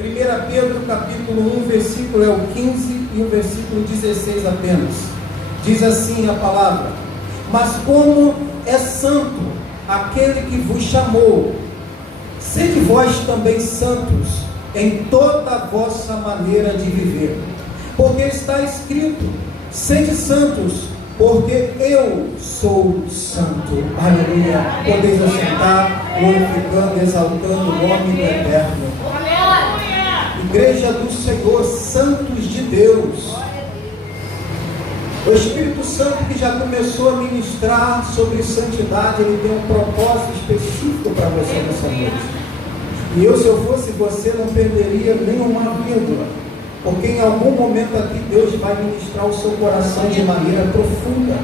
1 Pedro capítulo 1, versículo é o 15 e o versículo 16 apenas. Diz assim a palavra: mas como é santo aquele que vos chamou, sede vós também santos em toda a vossa maneira de viver, porque está escrito: sede santos, porque eu sou santo. Aleluia. Podeis assentar, glorificando, exaltando o nome do Eterno. Igreja do Senhor, santos de Deus. O Espírito Santo, que já começou a ministrar sobre santidade, ele tem um propósito específico para você nessa noite. E eu, se eu fosse você, não perderia nenhuma vírgula, porque em algum momento aqui Deus vai ministrar o seu coração de maneira profunda.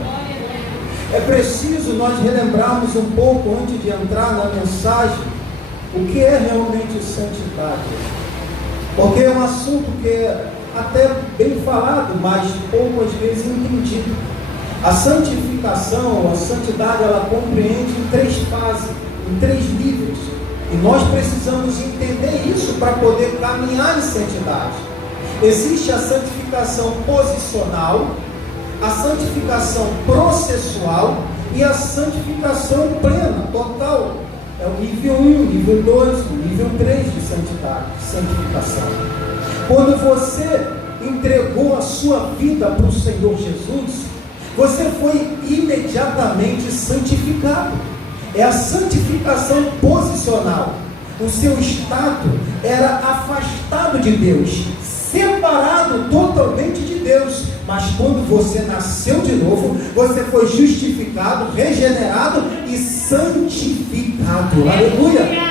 É preciso nós relembrarmos um pouco, antes de entrar na mensagem, o que é realmente santidade. Porque é um assunto que é até bem falado, mas pouco às vezes entendido. A santificação, a santidade, ela compreende em 3 fases, em 3 níveis. E nós precisamos entender isso para poder caminhar em santidade. Existe a santificação posicional, a santificação processual e a santificação plena, total. É o nível 1, nível 2, o nível 3 de santidade, de santificação. Quando você entregou a sua vida para o Senhor Jesus, você foi imediatamente santificado. É a santificação posicional. O seu estado era afastado de Deus, separado totalmente de Deus. Mas quando você nasceu de novo, você foi justificado, regenerado e santificado. Aleluia!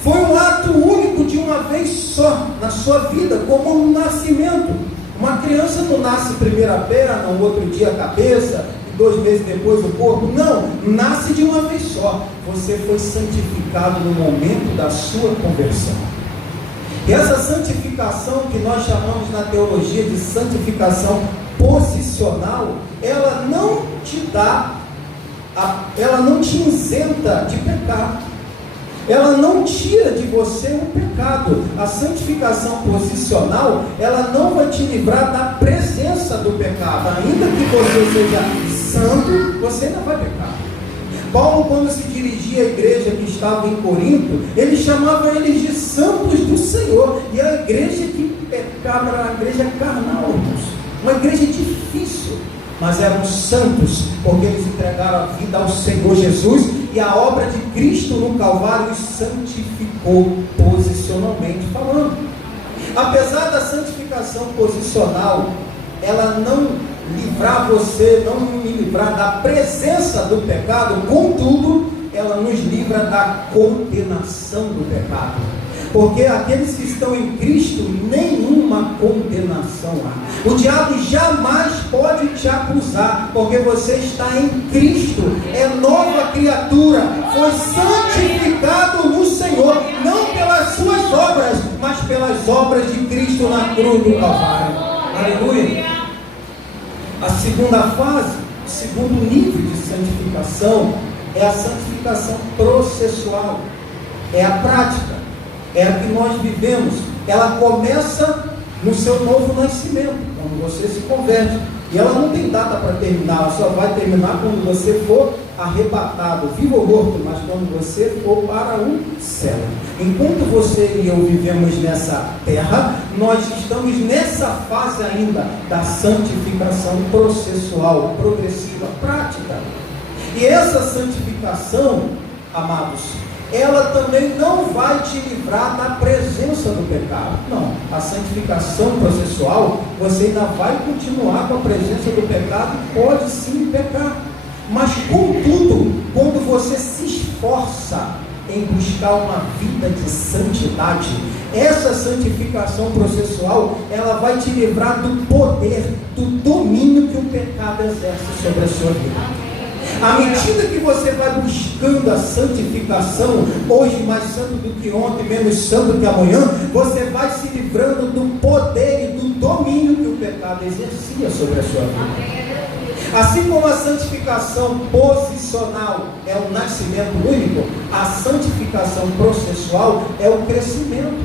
Foi um ato único de uma vez só na sua vida, como um nascimento. Uma criança não nasce primeiro a perna, no outro dia a cabeça, e 2 meses depois o corpo. Não, nasce de uma vez só. Você foi santificado no momento da sua conversão. E essa santificação que nós chamamos na teologia de santificação posicional, ela não te dá, ela não te isenta de pecado. Ela não tira de você o pecado. A santificação posicional, ela não vai te livrar da presença do pecado. Ainda que você seja santo, você ainda vai pecar. Paulo, quando se dirigia à igreja que estava em Corinto, ele chamava eles de santos do Senhor. E a igreja que pecava era uma igreja carnal, irmãos. Uma igreja difícil. Mas eram santos, porque eles entregaram a vida ao Senhor Jesus, e a obra de Cristo no Calvário os santificou posicionalmente falando. Apesar da santificação posicional, ela não livrar você, não me livrar da presença do pecado, contudo, ela nos livra da condenação do pecado. Porque aqueles que estão em Cristo, nenhuma condenação há. O diabo jamais pode te acusar, porque você está em Cristo, é nova criatura, foi santificado no Senhor, não pelas suas obras, mas pelas obras de Cristo na cruz do Calvário. Aleluia! A segunda fase, o segundo nível de santificação, é a santificação processual, é a prática. É a que nós vivemos. Ela começa no seu novo nascimento, quando você se converte. E ela não tem data para terminar, ela só vai terminar quando você for arrebatado, vivo ou morto, mas quando você for para o céu. Enquanto você e eu vivemos nessa terra, nós estamos nessa fase ainda da santificação processual, progressiva, prática. E essa santificação, amados, ela também não vai te livrar da presença do pecado. Não, a santificação processual, você ainda vai continuar com a presença do pecado, pode sim pecar. Mas contudo, quando você se esforça em buscar uma vida de santidade, essa santificação processual, ela vai te livrar do poder, do domínio que o pecado exerce sobre a sua vida. À medida que você vai buscando a santificação, hoje mais santo do que ontem, menos santo que amanhã, você vai se livrando do poder e do domínio que o pecado exercia sobre a sua vida. Assim como a santificação posicional é o nascimento único, a santificação processual é o crescimento.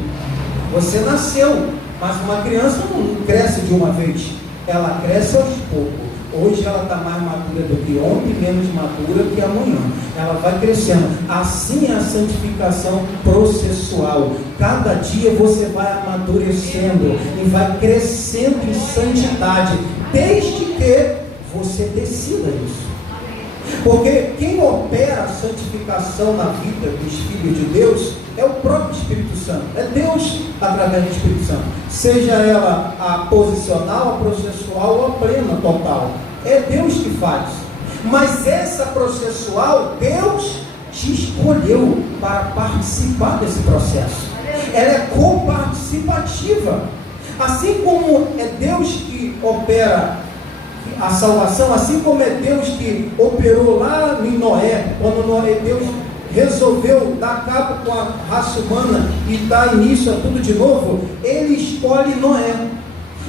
Você nasceu, mas uma criança não cresce de uma vez, ela cresce aos poucos. Hoje ela está mais madura do que ontem, menos madura que amanhã. Ela vai crescendo. Assim é a santificação processual. Cada dia você vai amadurecendo e vai crescendo em santidade, desde que você decida isso. Porque quem opera a santificação na vida dos filhos de Deus é o próprio Espírito Santo. É Deus através do Espírito Santo. Seja ela a posicional, a processual ou a plena, total. É Deus que faz. Mas essa processual, Deus te escolheu para participar desse processo. Ela é coparticipativa. Assim como é Deus que opera a salvação, assim como é Deus que operou lá em Noé, quando Deus resolveu dar cabo com a raça humana e dar início a tudo de novo, Ele escolhe Noé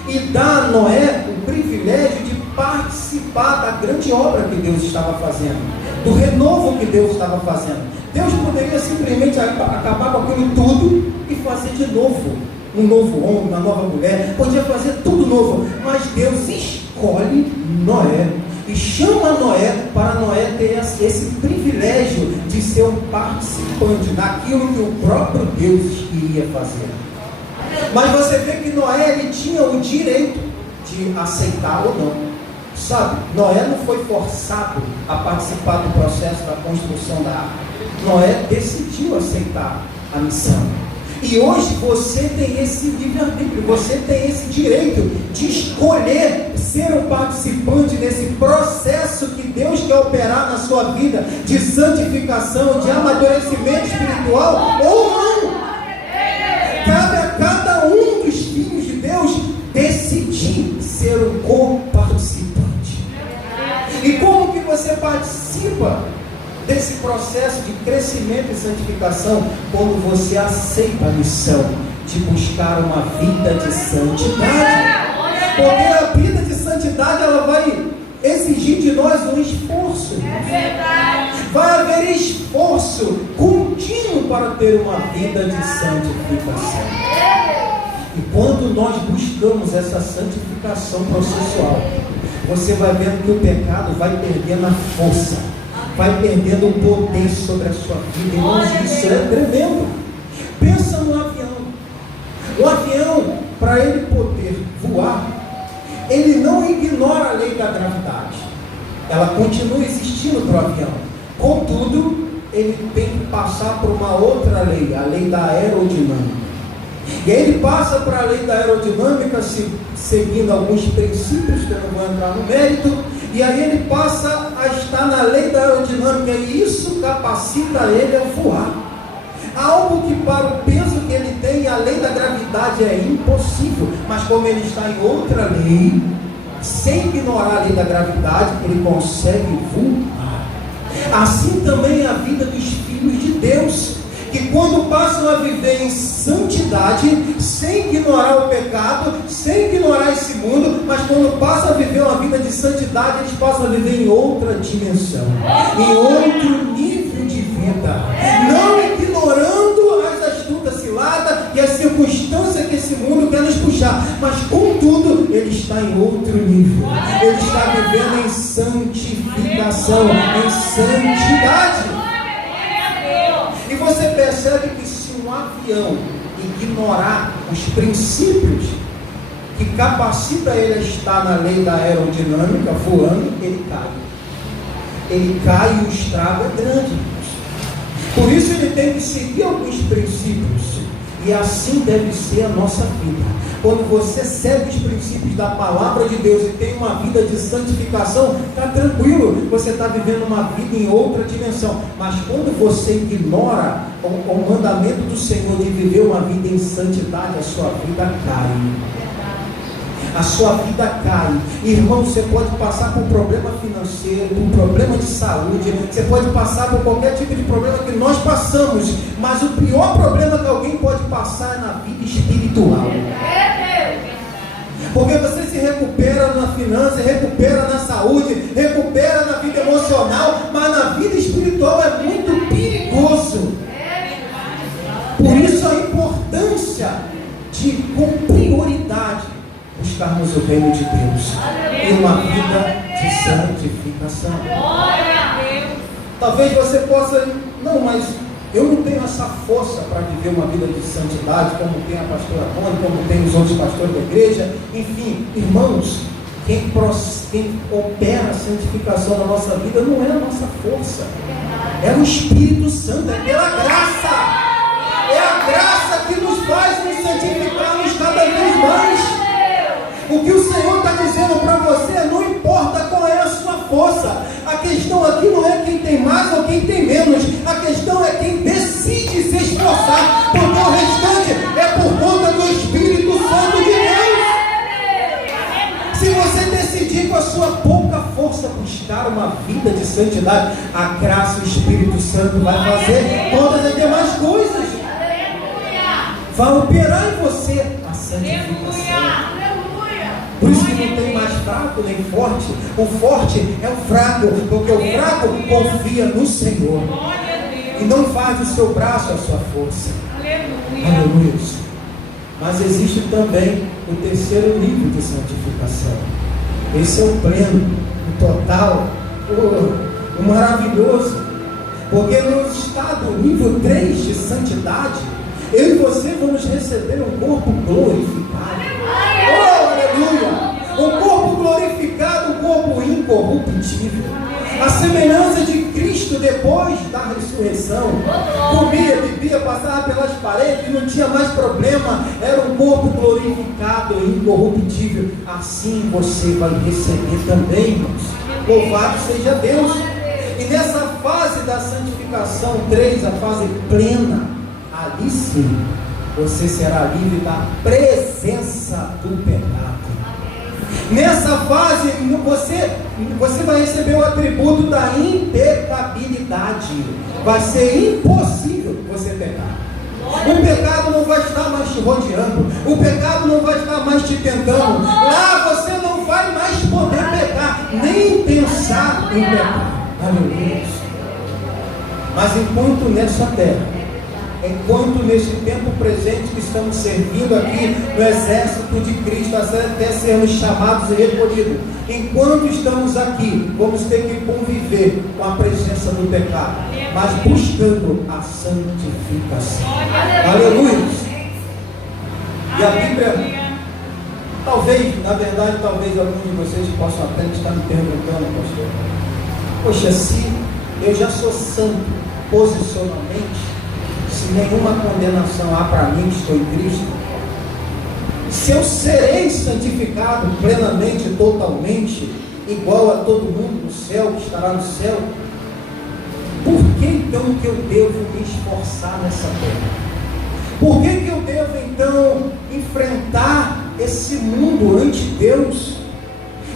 e dá a Noé o privilégio de participar da grande obra que Deus estava fazendo, do renovo que Deus estava fazendo. Deus poderia simplesmente acabar com aquilo tudo e fazer de novo um novo homem, uma nova mulher, podia fazer tudo novo, mas Deus escolhe Noé e chama Noé para Noé ter esse privilégio de ser um participante daquilo que o próprio Deus iria fazer. Mas você vê que Noé, ele tinha o direito de aceitar ou não, sabe? Noé não foi forçado a participar do processo da construção da arca. Noé decidiu aceitar a missão. E hoje você tem esse livre-arbítrio, você tem esse direito de escolher ser um participante desse processo que Deus quer operar na sua vida, de santificação, de amadurecimento espiritual, ou não. Cabe a cada um dos filhos de Deus decidir ser um co-participante. E como que você participa desse processo de crescimento e santificação? Quando você aceita a missão de buscar uma vida de santidade. Porque a vida de santidade, ela vai exigir de nós um esforço. Vai haver esforço contínuo para ter uma vida de santificação. E quando nós buscamos essa santificação processual, você vai vendo que o pecado vai perdendo a força, vai perdendo o poder sobre a sua vida. Irmãos, isso é tremendo. Pensa no avião. O avião, para ele poder voar, ele não ignora a lei da gravidade. Ela continua existindo para o avião. Contudo, ele tem que passar por uma outra lei, a lei da aerodinâmica. E aí ele passa para a lei da aerodinâmica, seguindo alguns princípios que eu não vou entrar no mérito. E aí ele passa a estar na lei da aerodinâmica, e isso capacita ele a voar. Algo que para o peso que ele tem, a lei da gravidade é impossível. Mas como ele está em outra lei, sem ignorar a lei da gravidade, ele consegue voar. Assim também é a vida dos filhos de Deus, que quando passam a viver em santidade, sem ignorar o pecado, sem ignorar esse mundo, mas quando passam a viver uma vida de santidade, eles passam a viver em outra dimensão, em outro nível de vida, não ignorando as astutas ciladas e as circunstâncias que esse mundo quer nos puxar, mas contudo, ele está em outro nível, ele está vivendo em santificação, em santidade. E você percebe que se um avião ignorar os princípios que capacita ele a estar na lei da aerodinâmica, voando, ele cai. Ele cai e o estrago é grande. Por isso ele tem que seguir alguns princípios. E assim deve ser a nossa vida. Quando você segue os princípios da palavra de Deus e tem uma vida de santificação, está tranquilo, você está vivendo uma vida em outra dimensão. Mas quando você ignora o mandamento do Senhor de viver uma vida em santidade, a sua vida cai. A sua vida cai. Irmão, você pode passar por um problema financeiro, por um problema de saúde, você pode passar por qualquer tipo de problema que nós passamos, mas o pior problema que alguém pode passar é na vida espiritual. Porque você se recupera na finança, recupera na saúde, recupera na vida emocional, mas na vida espiritual é muito perigoso. Por isso a importância buscarmos o reino de Deus e uma vida de santificação. Talvez você possa, não, mas eu não tenho essa força para viver uma vida de santidade, como tem a pastora Rony, como tem os outros pastores da igreja. Enfim, irmãos, quem opera a santificação na nossa vida não é a nossa força, é o Espírito Santo, é pela graça. É a graça que nos faz nos santificarmos cada vez mais. O que o Senhor está dizendo para você, não importa qual é a sua força, a questão aqui não é quem tem mais ou quem tem menos, a questão é quem decide se esforçar, porque o restante é por conta do Espírito Santo de Deus. Se você decidir com a sua pouca força buscar uma vida de santidade, a graça do Espírito Santo vai fazer todas as demais coisas, vai operar em você a santificação. Por isso que não tem mais fraco nem forte. O forte é o fraco, porque o fraco confia no Senhor e não faz do seu braço a sua força. Aleluia. Mas existe também o terceiro nível de santificação. Esse é o pleno, o total, o maravilhoso. Porque no estado nível 3 de santidade, eu e você vamos receber um corpo glorificado. Oh, aleluia! Um corpo glorificado, um corpo incorruptível. A semelhança de Cristo depois da ressurreição. Comia, bebia, passava pelas paredes, não tinha mais problema. Era um corpo glorificado e incorruptível. Assim você vai receber também, irmãos. Louvado seja Deus. E nessa fase da santificação 3, a fase plena, ali sim, você será livre da presença do pecado. Nessa fase, você vai receber o atributo da impecabilidade. Vai ser impossível você pecar. O pecado não vai estar mais te rodeando. O pecado não vai estar mais te tentando. Lá você não vai mais poder pecar, nem pensar em pecar. Aleluia. Mas enquanto nessa terra, enquanto nesse tempo presente que estamos servindo aqui no exército de Cristo, até sermos chamados e recolhidos, enquanto estamos aqui, vamos ter que conviver com a presença do pecado, mas buscando a santificação. Aleluia! E a Bíblia, talvez, na verdade, talvez alguns de vocês possam até estar me perguntando, pastor, poxa, se eu já sou santo posicionalmente, se nenhuma condenação há para mim que estou em Cristo, se eu serei santificado plenamente, totalmente, igual a todo mundo no céu, que estará no céu, por que então que eu devo me esforçar nessa terra? Por que eu devo então enfrentar esse mundo ante Deus?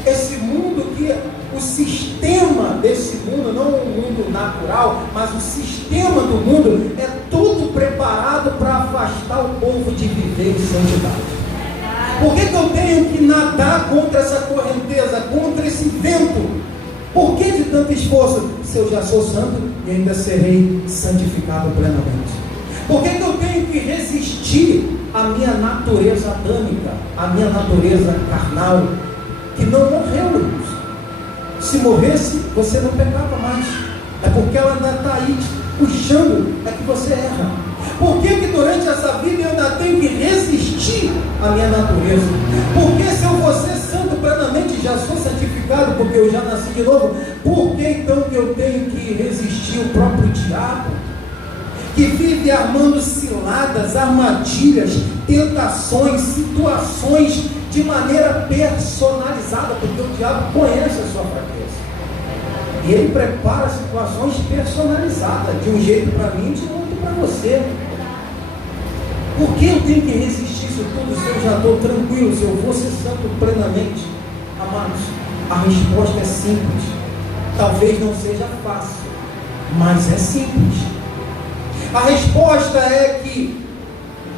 Esse mundo que o sistema desse mundo, não o mundo natural, mas o sistema do mundo é todo preparado para afastar o povo de viver em santidade. Por que eu tenho que nadar contra essa correnteza, contra esse vento? Por que de tanto esforço, se eu já sou santo e ainda serei santificado plenamente? Por que eu tenho que resistir à minha natureza adâmica, à minha natureza carnal, que não morreu, irmãos? Se morresse, você não pecava mais. É porque ela ainda está aí te puxando, é que você erra. Por que durante essa vida eu ainda tenho que resistir à minha natureza? Porque se eu vou ser santo plenamente, já sou santificado, porque eu já nasci de novo, por que então que eu tenho que resistir o próprio diabo? Que vive armando ciladas, armadilhas, tentações, situações de maneira personalizada, porque o diabo conhece a sua fraqueza. E ele prepara situações personalizadas, de um jeito para mim e de outro para você. Por que eu tenho que resistir isso tudo se eu já estou tranquilo, se eu vou ser santo plenamente? Amados, a resposta é simples. Talvez não seja fácil, mas é simples. A resposta é que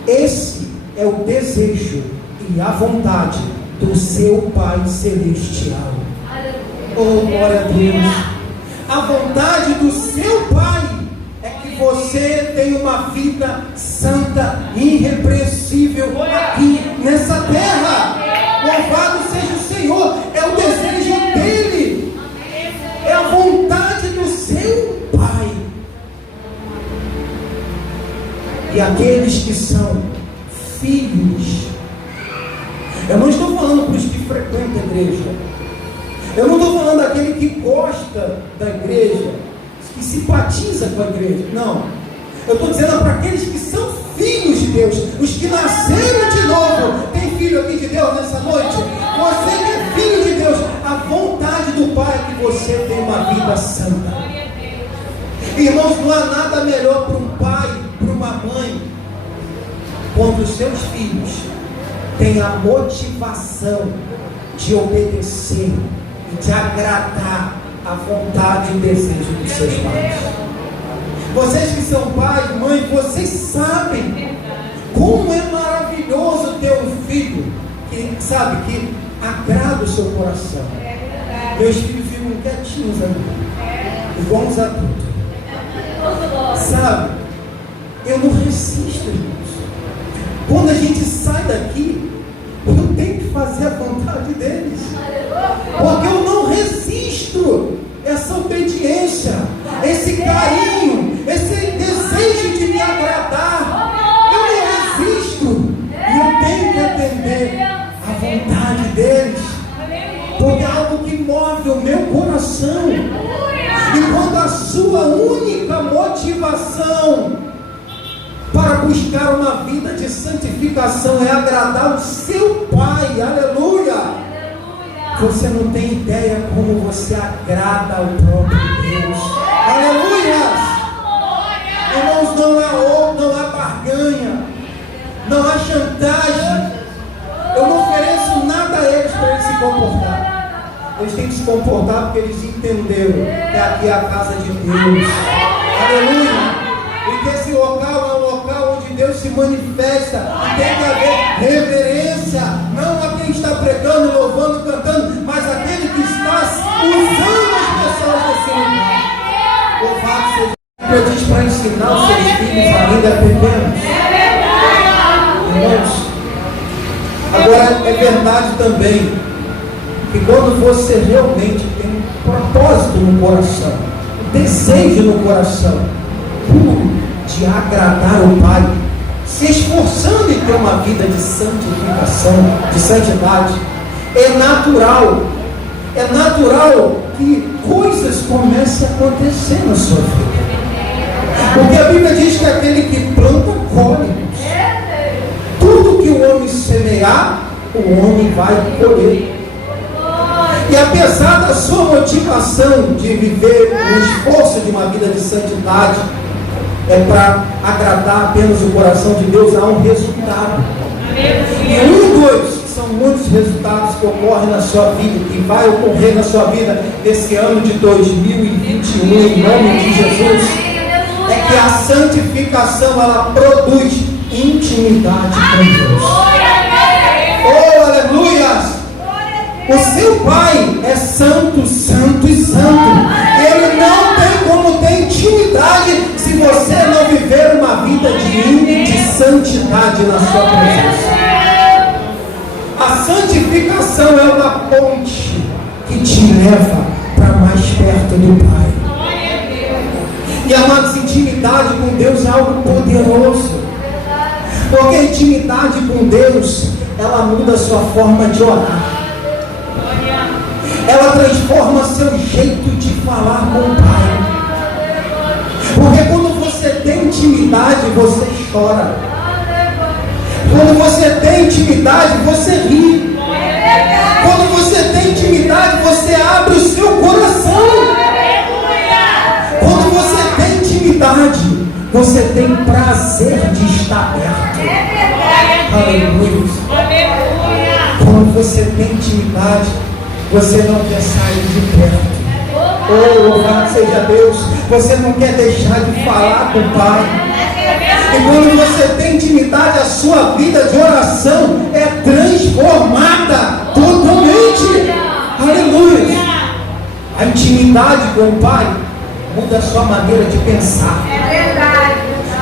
esse é o desejo e a vontade do seu Pai Celestial. Oh, glória a Deus! A vontade do seu Pai é que você tenha uma vida santa, irrepreensível aqui nessa terra. e aqueles que são filhos. Eu não estou falando para os que frequentam a igreja. Eu não estou falando daquele que gosta da igreja, que simpatiza com a igreja. Não. Eu estou dizendo para aqueles que são filhos de Deus, os que nasceram de novo. Tem filho aqui de Deus nessa noite? Você que é filho de Deus, a vontade do Pai é que você tenha uma vida santa. Irmãos, não há nada melhor para um pai, para uma mãe, quando os seus filhos têm a motivação de obedecer e de agradar a vontade e o desejo dos seus pais. Vocês que são pais, mães, vocês sabem como é maravilhoso ter um filho que, sabe, que agrada o seu coração. Meus filhos ficam quietinhos ali, igual os adultos. Sabe, eu não resisto, irmãos. Quando a gente sai daqui, eu tenho que fazer a vontade deles, porque eu não resisto essa obediência, esse carinho, esse desejo de me agradar. Eu não resisto, e eu tenho que atender a vontade deles, porque é algo que move o meu coração. E quando a sua única motivação para buscar uma vida de santificação é agradar o seu Pai, aleluia, você não tem ideia como você agrada ao próprio Deus, aleluia. Irmãos, não há barganha, não há chantagem. Eu não ofereço nada a eles para eles se comportar. Eles têm que se comportar porque eles entenderam que aqui é a casa de Deus. Aleluia! E que esse local é um local onde Deus se manifesta. E tem que haver reverência. Não a quem está pregando, louvando, cantando, mas aquele que está usando as pessoas desse lugar. Louvado seja Deus. Diz para ensinar os seus filhos ainda pequenos. Irmãos, agora é verdade também que quando você realmente tem um propósito no coração, um desejo no coração, puro de agradar o Pai, se esforçando em ter uma vida de santificação, de santidade, é natural que coisas comecem a acontecer na sua vida. Porque a Bíblia diz que aquele que planta, colhe. Tudo que o homem semear, o homem vai colher. E apesar da sua motivação de viver o esforço de uma vida de santidade, é para agradar apenas o coração de Deus, há um resultado. E um dos, que são muitos resultados que ocorrem na sua vida, que vai ocorrer na sua vida nesse ano de 2021, em nome de Jesus, é que a santificação, ela produz intimidade com Deus. Oh, aleluia! O seu Pai é santo, santo e santo. Ele não tem como ter intimidade se você não viver uma vida de santidade na sua presença. A santificação é uma ponte que te leva para mais perto do Pai. E amados, intimidade com Deus é algo poderoso. Porque a intimidade com Deus, ela muda a sua forma de orar. Ela transforma seu jeito de falar com o Pai. Porque quando você tem intimidade, você chora. Quando você tem intimidade, você ri. Quando você tem intimidade, você abre o seu coração. Quando você tem intimidade, você tem prazer de estar perto. Aleluia. Quando você tem intimidade, você não quer sair de perto. Oh, louvado seja Deus. Você não quer deixar de falar com o Pai. E quando você tem intimidade, a sua vida de oração é transformada totalmente. Aleluia. A intimidade com o Pai muda a sua maneira de pensar.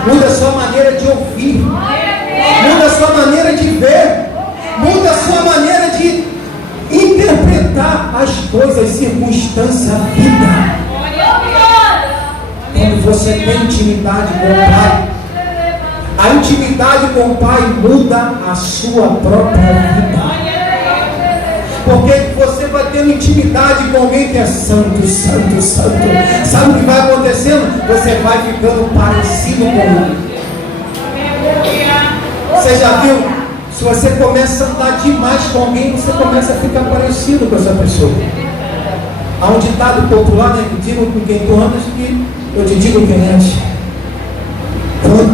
Muda a sua maneira de ouvir. Muda a sua maneira de ver. Muda a sua maneira de interpretar as coisas, circunstâncias, a vida. Quando você tem intimidade com o Pai, A intimidade com o Pai muda a sua própria vida. Porque você vai tendo intimidade com alguém que é santo, santo, santo. Sabe o que vai acontecendo? Você vai ficando parecido com ele. Você já viu? Se você começa a andar demais com alguém, você começa a ficar parecido com essa pessoa. Há um ditado popular, né? Que digo com quem tu andas, que eu te digo quem és.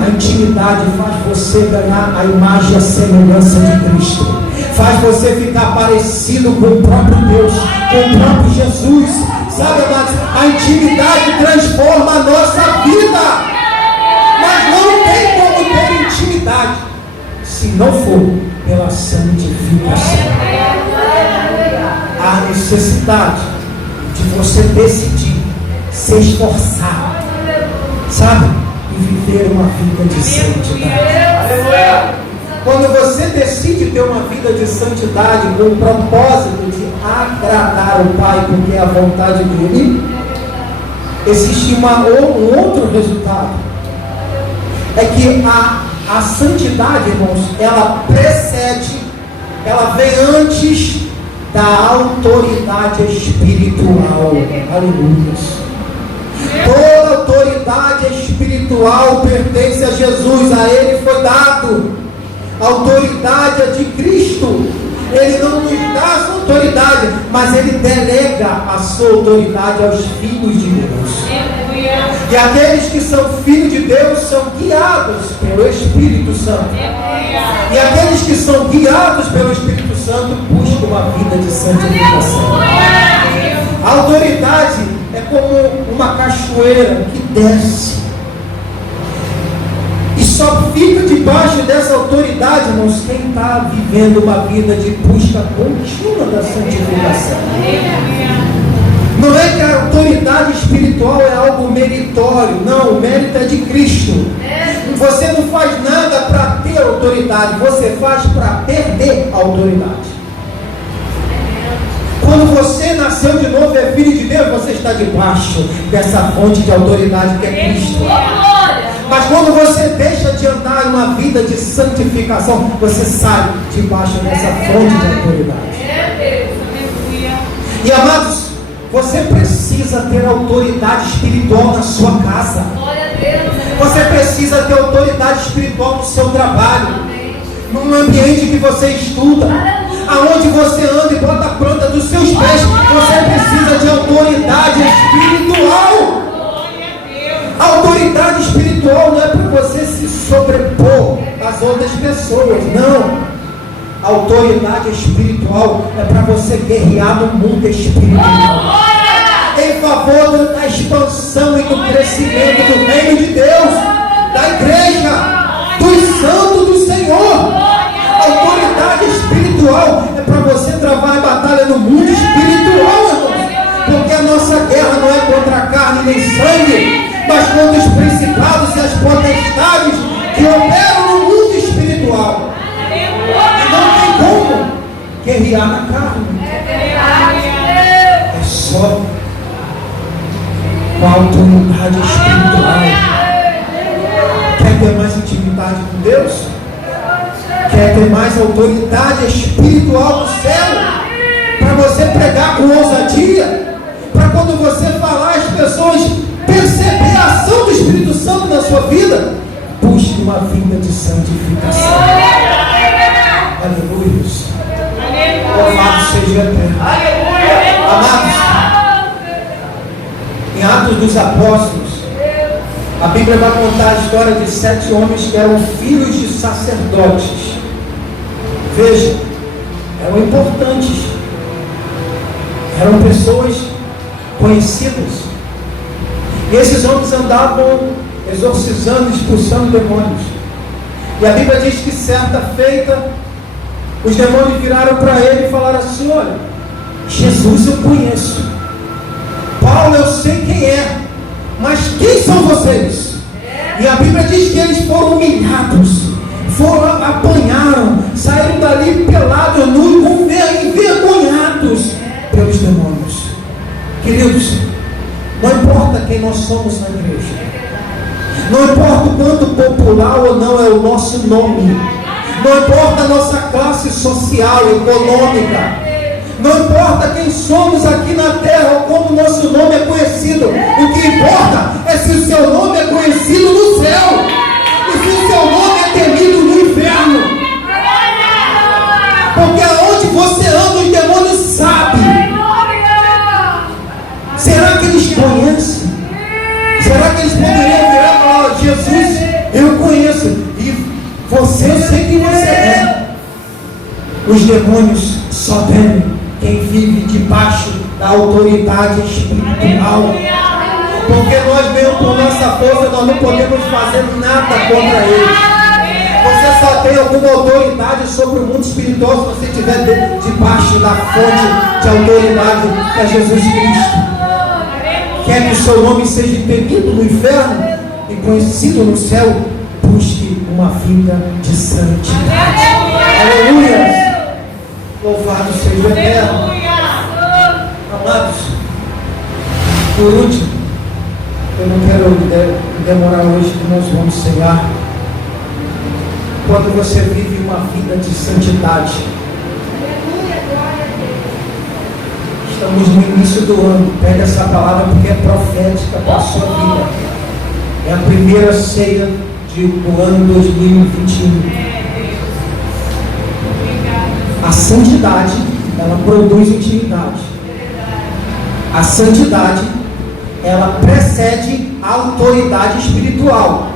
A intimidade faz você ganhar a imagem e a semelhança de Cristo. Faz você ficar parecido com o próprio Deus, com o próprio Jesus. Sabe, amados? A intimidade transforma a nossa vida. Mas não tem como ter intimidade se não for pela santificação. Há necessidade de você decidir, se esforçar, sabe? E viver uma vida de santidade. Quando você decide ter uma vida de santidade com o propósito de agradar o Pai, porque é a vontade dele, existe um outro resultado. É que a santidade, irmãos, ela precede, ela vem antes da autoridade espiritual. Aleluia. Toda autoridade espiritual pertence a Jesus, a Ele foi dado. A autoridade é de Cristo. Ele não nos dá a sua autoridade, mas Ele delega a sua autoridade aos filhos de Deus. E aqueles que são filhos de Deus são guiados pelo Espírito Santo. E aqueles que são guiados pelo Espírito Santo buscam uma vida de santificação. A autoridade é como uma cachoeira que desce. E só fica debaixo dessa autoridade, irmãos, quem está vivendo uma vida de busca contínua da santificação. Não é que a autoridade espiritual é algo meritório. Não, o mérito é de Cristo. Você não faz nada para ter autoridade, você faz para perder a autoridade. Quando você nasceu de novo, é filho de Deus, você está debaixo dessa fonte de autoridade que é Cristo. Mas quando você deixa de andar em uma vida de santificação, você sai debaixo dessa fonte de autoridade. E amados, você precisa ter autoridade espiritual na sua casa. Você precisa ter autoridade espiritual no seu trabalho, num ambiente que você estuda, aonde você anda e bota a planta dos seus pés. Você precisa de autoridade espiritual. A autoridade espiritual não é para você se sobrepor às outras pessoas, não. A autoridade espiritual é para você guerrear no mundo espiritual, em favor da expansão e do crescimento do reino de Deus, da igreja, dos santos do Senhor. A autoridade espiritual é para você travar a batalha no mundo espiritual, irmãos. Porque a nossa guerra não é contra a carne nem sangue, mas contra os principados e as potestades que operam no mundo espiritual. E não tem como guerrear na carne. É só com a autoridade espiritual. Quer ter mais intimidade com Deus? Quer ter mais autoridade espiritual no céu? Para você pregar com ousadia? Para quando você falar, as pessoas perceber a ação do Espírito Santo na sua vida? Busque uma vida de santificação. Aleluia. Louvado seja eterno. Amados, em Atos dos Apóstolos, a Bíblia vai contar a história de 7 homens que eram filhos de sacerdotes. Veja, eram importantes, eram pessoas conhecidas. E esses homens andavam exorcizando e expulsando demônios. E a Bíblia diz que certa feita, os demônios viraram para ele e falaram assim: olha, Jesus eu conheço, Paulo eu sei quem é, mas quem são vocês? E a Bíblia diz que eles foram humilhados, apanharam, saíram dali pelados, nus, envergonhados pelos demônios. Queridos, não importa quem nós somos na igreja, não importa o quanto popular ou não, é o nosso nome. Não importa a nossa classe social, econômica. Não importa quem somos aqui na terra ou como o nosso nome é conhecido. O que importa é se o seu nome é conhecido no céu. E se o seu nome é temido no inferno. Porque aonde você anda, os demônios sabem. Será que eles conhecem? Será que eles poderiam virar e falar: Jesus, eu conheço. E você, eu sei quem você é. Os demônios só temem quem vive debaixo da autoridade espiritual. Porque nós mesmo por nossa força, nós não podemos fazer nada contra eles. Você só tem alguma autoridade sobre o mundo espiritual se você estiver debaixo da fonte de autoridade que é Jesus Cristo. Quer que o seu nome seja temido no inferno e conhecido no céu? Busque uma vida de santidade. Aleluia! Louvado seja o Eterno. Amados, por último, eu não quero demorar hoje, que nós vamos cegar. Quando você vive uma vida de santidade, estamos no início do ano, pega essa palavra porque é profética para a sua vida. É a primeira ceia do ano 2021. A santidade, ela produz intimidade. A santidade, ela precede a autoridade espiritual.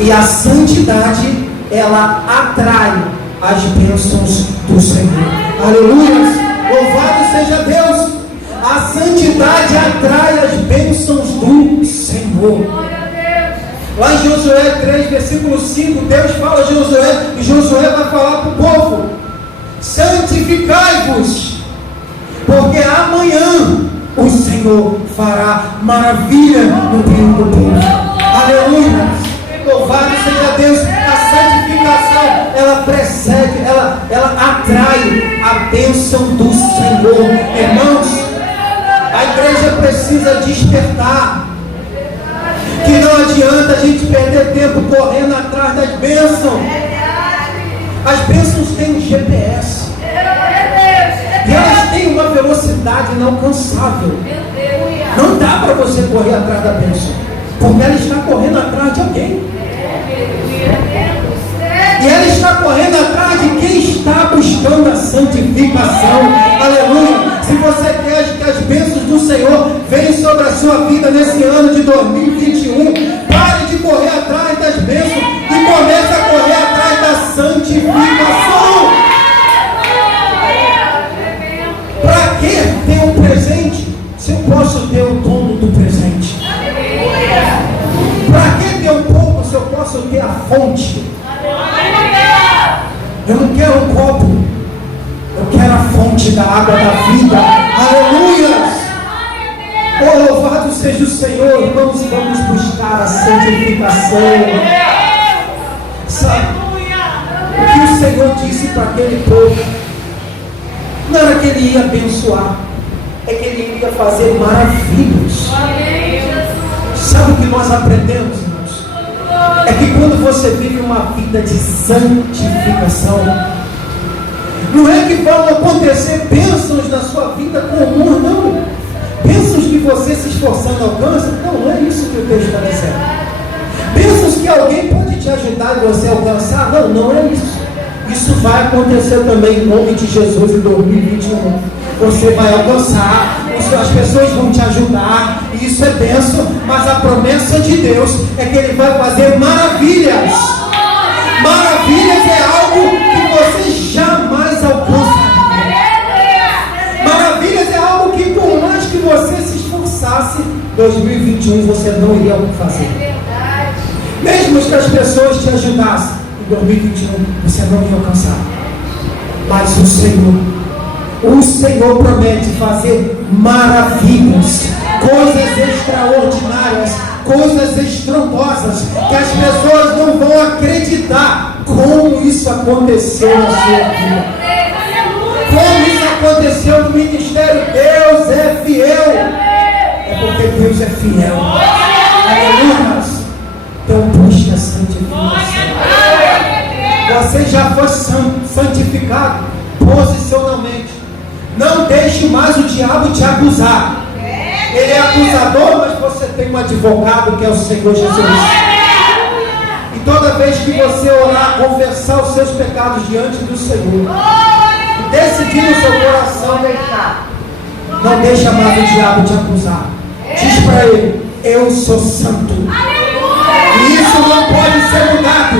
E a santidade, ela atrai as bênçãos do Senhor. Aleluia! Louvado seja Deus! A santidade atrai as bênçãos do Senhor. Lá em Josué 3, versículo 5, Deus fala a Josué, e Josué vai falar para o povo: santificai-vos, porque amanhã o Senhor fará maravilha no meio do povo. Aleluia! Louvado seja Deus! A santificação, ela precede, ela atrai a bênção do Senhor. Irmãos, a igreja precisa despertar. Que não adianta a gente perder tempo correndo atrás das bênçãos. As bênçãos têm um GPS. E elas têm uma velocidade inalcançável. Não dá para você correr atrás da bênção, porque ela está correndo atrás de alguém. E ela está correndo atrás de quem está buscando a santificação. Aleluia! Se você quer que as bênçãos do Senhor venham sobre a sua vida nesse ano de 2021, pare de correr atrás das bênçãos e comece a correr atrás da santificação. Para que ter um presente se eu posso ter o dono do presente? Para que ter um pouco se eu posso ter a fonte? Eu não quero um copo, eu quero a fonte da água da vida. Aleluia! Oh, louvado seja o Senhor. Irmãos, vamos buscar a santificação. Sabe o que o Senhor disse para aquele povo? Não era que ele ia abençoar, é que ele ia fazer maravilhas. Sabe o que nós aprendemos, irmãos? É que quando você vive uma vida de santificação, não é que vão acontecer bênçãos na sua vida comum, não. Bênçãos que você se esforçando alcança, não é isso que o texto está dizendo. Bênçãos que alguém pode te ajudar e você alcançar, não é isso. Isso vai acontecer também em nome de Jesus em 2021. Você vai alcançar, as pessoas vão te ajudar, e isso é bênção, mas a promessa de Deus é que Ele vai fazer maravilhas. Maravilhas é algo que você jamais alcançaria. Maravilhas é algo que, por mais que você se esforçasse, 2021 você não iria fazer. Mesmo que as pessoas te ajudassem, em 2021 você não ia alcançar. Mas o Senhor promete fazer maravilhas, coisas extraordinárias, coisas estrondosas, que as pessoas não vão acreditar como isso aconteceu na sua vida. Como isso aconteceu no ministério. Deus é fiel. É porque Deus é fiel. Aleluia. Então puxa Você já foi santificado posicionalmente. Não deixe mais o diabo te acusar. Ele é acusador, mas você tem um advogado que é o Senhor Jesus. E toda vez que você orar, confessar os seus pecados diante do Senhor e decidir no seu coração deixar, não deixa mais o diabo te acusar. Diz para ele: eu sou santo. E isso não pode ser mudado.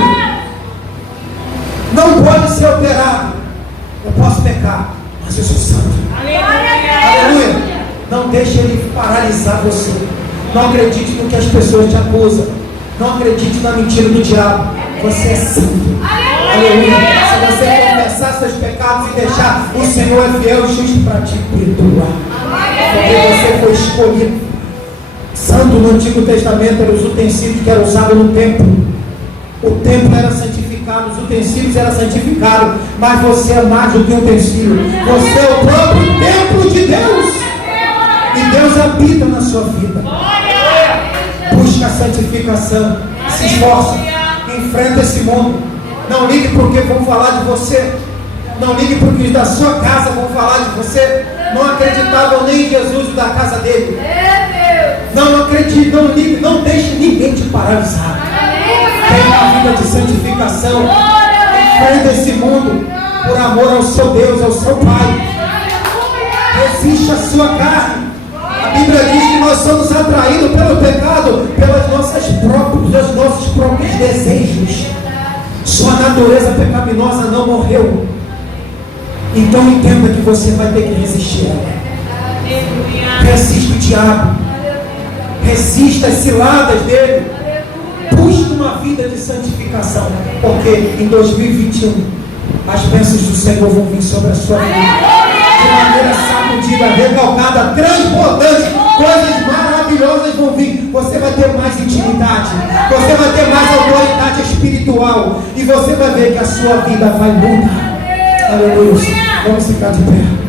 Não pode ser alterado. Eu posso pecar, mas eu sou santo. Aleluia. Não deixe ele paralisar você. Não acredite no que as pessoas te acusam. Não acredite na mentira do diabo. Você é santo. Aleluia. Se você confessar seus pecados e deixar, o Senhor é fiel e justo para te perdoar. Porque você foi escolhido. Santo no Antigo Testamento eram os utensílios que eram usados no templo. O templo era santificado, os utensílios eram santificados. Mas você é mais do que um utensílio. Você é o próprio templo de Deus. E Deus habita na sua vida. Busca a santificação. Se esforce. Enfrenta esse mundo. Não ligue porque vão falar de você. Não ligue porque da sua casa vão falar de você. Não acreditavam nem em Jesus e da casa dele. Não acredite, não ligue, não deixe ninguém te paralisar. Tenha uma vida de santificação. Enfrenta esse mundo por amor ao seu Deus, ao seu Pai. Resiste a sua carne. A Bíblia diz que nós somos atraídos pelo pecado, pelos nossos próprios desejos. Sua natureza pecaminosa não morreu. Então entenda que você vai ter que resistir a ela. Resista o diabo. Resista as ciladas dele. Busque uma vida de santificação. Porque em 2021 as bênçãos do Senhor vão vir sobre a sua vida. De maneira sacudida, recalcada, transbordante. Coisas maravilhosas vão vir. Você vai ter mais intimidade. Você vai ter mais autoridade espiritual. E você vai ver que a sua vida vai mudar. Aleluia. Vamos ficar de pé.